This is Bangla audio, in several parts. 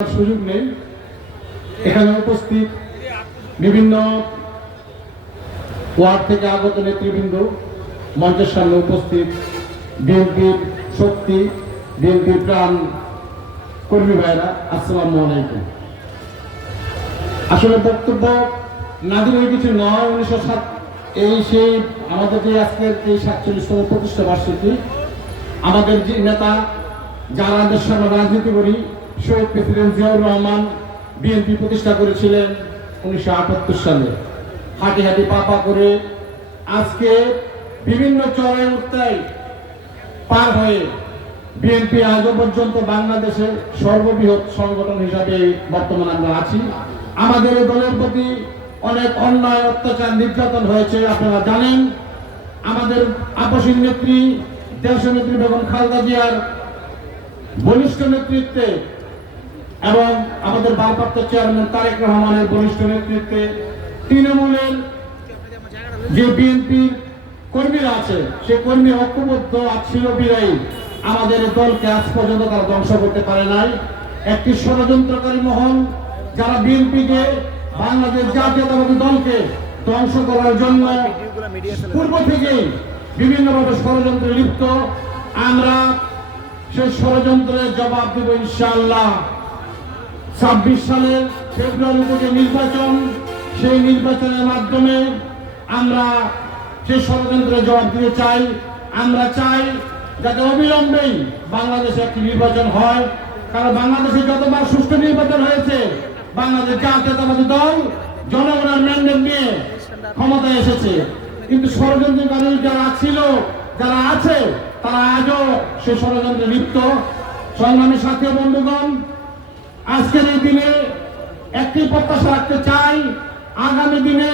সুযোগ নেই। এখানে উপস্থিত বিভিন্ন ওয়ার্ড থেকে আগত নেতৃবৃন্দ, মঞ্চের সামনে উপস্থিত বিএনপির শক্তি, বিএনপির প্রাণ কর্মী ভাইরা, আসসালামু আলাইকুম। আসলে বক্তব্য না দিলে কিছু নয়। 1907 সেই আমাদের যে আজকের এই 47তম প্রতিষ্ঠা বার্ষিকী, আমাদের যে নেতা, যারা আমাদের সামনে রাজনীতি করি, শহীদ প্রেসিডেন্ট জিয়াউর রহমান বিএনপি প্রতিষ্ঠা করেছিলেন 1978 সালে। হাঁটি হাঁটি পা করে আজকে বিভিন্ন চড়াই উত্তাই পার হয়ে বিএনপি আজও পর্যন্ত বাংলাদেশের সর্ববৃহৎ সংগঠন হিসাবে বর্তমানে আমরা আছি। আমাদের এই দলের প্রতি অনেক অন্যায়, অত্যাচার, নির্যাতন হয়েছে, আপনারা জানেন। আমাদের আপসী নেত্রী, দেশনেত্রী বেগম খালেদা জিয়ার বলিষ্ঠ নেতৃত্বে এবং আমাদের ভারপ্রাপ্ত চেয়ারম্যান তারেক রহমানের বলিষ্ঠ নেতৃত্বে তৃণমূলের যে বিএনপির কর্মীরা আছে, সে কর্মী ঐক্যবদ্ধ ছিল বিরাই আমাদের দলকে আজ পর্যন্ত তারা ধ্বংস করতে পারে নাই। একটি ষড়যন্ত্রকারী মহল, যারা বিএনপিকে, বাংলাদেশ জাতীয়তাবাদী দলকে ধ্বংস করার জন্য পূর্ব থেকেই বিভিন্নভাবে ষড়যন্ত্রে লিপ্ত। আমরা সেই ষড়যন্ত্রের জবাব দেব ইনশাআল্লাহ। 26 সালের ফেব্রুয়ারিতে যে নির্বাচন, সেই নির্বাচনের মাধ্যমে আমরা সেই ষড়যন্ত্রের জবাব দিতে চাই। আমরা চাই যাতে অবিলম্বেই বাংলাদেশে একটি নির্বাচন হয়, কারণ বাংলাদেশে যতবার সুষ্ঠু নির্বাচন হয়েছে, বাংলাদেশ জাতীয়তাবাদী দল জনগণের ম্যান্ডেট নিয়ে ক্ষমতায় এসেছে। কিন্তু ষড়যন্ত্রকারী যারা ছিল, যারা আছে, তারা আজও সে ষড়যন্ত্রে লিপ্ত। সংগ্রামী সাথী বন্ধুগণ, আজকের এই দিনে একটি প্রত্যাশা রাখতে চাই, আগামী দিনে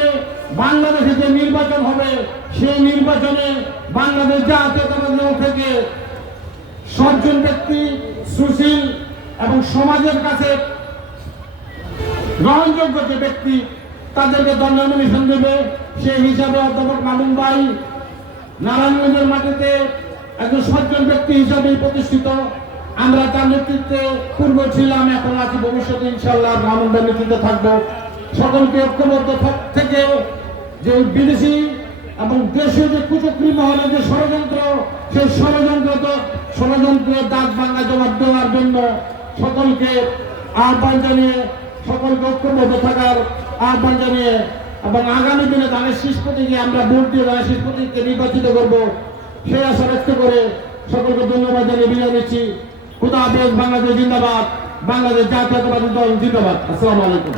বাংলাদেশে যে নির্বাচন হবে, সেই নির্বাচনে বাংলাদেশ জাতীয়তাবাদী দল থেকে সজ্জন ব্যক্তি, সুশীল এবং সমাজের কাছে গ্রহণযোগ্য যে ব্যক্তি, তাদেরকে দল নমিনেশন দেবে। সেই হিসাবে অধ্যাপক মামুন ভাই নারায়ণগঞ্জের মাটিতে একজন সজ্জন ব্যক্তি হিসাবে প্রতিষ্ঠিত। আমরা তার নেতৃত্বে পূর্ব ছিলাম, এখন আছি, ভবিষ্যতে ইনশাআল্লাহ মামুন ভাইয়ের নেতৃত্বে থাকবো। সকলকে ঐক্যবদ্ধ থেকে যে বিদেশি এবং দেশীয় যে কুচক্রী মহলের যে ষড়যন্ত্র, সেই ষড়যন্ত্রের দাগ ভাঙা জবাব দেওয়ার জন্য সকলকে আহ্বান জানিয়ে, সকলকে ঐক্যবদ্ধ থাকার আহ্বান জানিয়ে, এবং আগামী দিনে ধানের শীষ প্রতীকে আমরা ভোট দিয়ে ধানের শীষ প্রতীককে নির্বাচিত করবো, সেই আশা ব্যক্ত করে সকলকে ধন্যবাদ জানিয়ে বিদায় নিচ্ছি। খুদা হাফেজ। বাংলাদেশ জিন্দাবাদ। বাংলাদেশ জাতীয়তাবাদী দল জিন্দাবাদ। আসসালামু আলাইকুম।